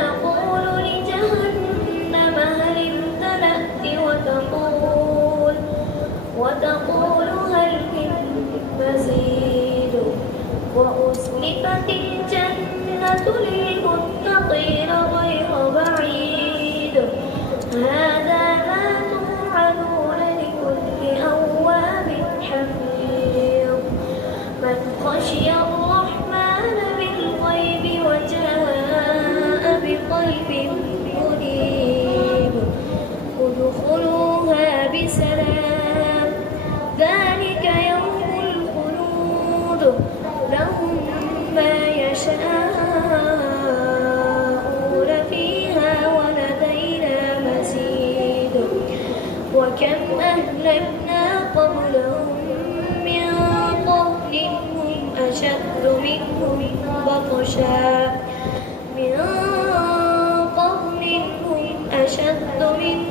ونقول لجهنم هل امتلأت وتقول هل من مزيد وأزلفت الجنة للمتقين غير بعيد هذا ما توعدون لكل أواب حفيظ من خشي الرحمن بالغيب وجاء بقلب منيب ادخلوها بسلام ذلك يوم الخلود لهم ما يشاءون فيها ولدينا مزيد وكم أهلكنا قبلهم من قرن هم أشد منهم بطشا من قرن هم أشد منهم